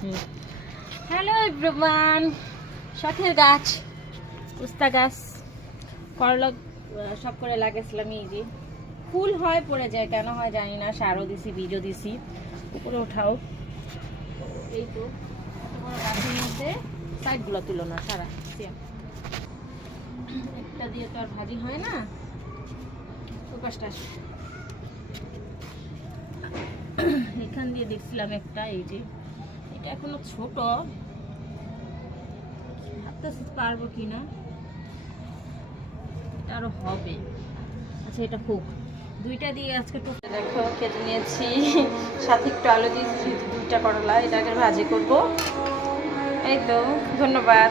Hello everyone, শখের গাছ, উস্তা গাছ, করলা সব করে লাগাইছিলাম। এই যে ফুল হয়, পড়ে যায়, কেন হয় জানি না। সারও দিছি, বীজও দিছি। উপরে ওঠাও, এই তো তোমার গাছের মধ্যে সাইডগুলো তুলো না, সারা সেম একটা দিয়ে তো আর ভাজি হয় না। পাঁচটা এখান দিয়ে দেখছিলাম একটা, এই যে এটা এখনো ছোট, ভাবতেছি পারবো কিনা, এটা আরো হবে। আচ্ছা এটা হোক, দুইটা দিয়ে আজকে টুকটা দেখো কেটে নিয়েছি, সাথে একটু আলু দিয়েছি, দুইটা করলা, এটাকে ভাজি করব। এই তো, ধন্যবাদ।